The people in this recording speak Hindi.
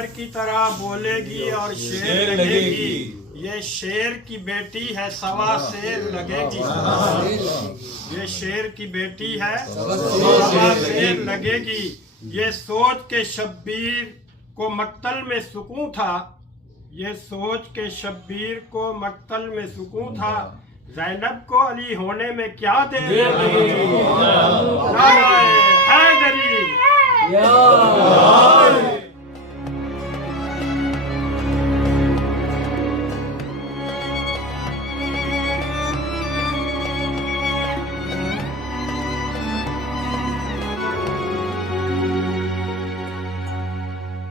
टाइगर की तरह बोलेगी और शेर लगेगी। ये शेर की बेटी है, सवा शेर लगेगी। ये शेर की बेटी है, सवा शेर लगेगी। ये सोच के शब्बीर को मक्तल में सुकून था। ये सोच के शब्बीर को मक्तल में सुकून था। ज़ैनब को अली होने में क्या देर लगी। हैदरी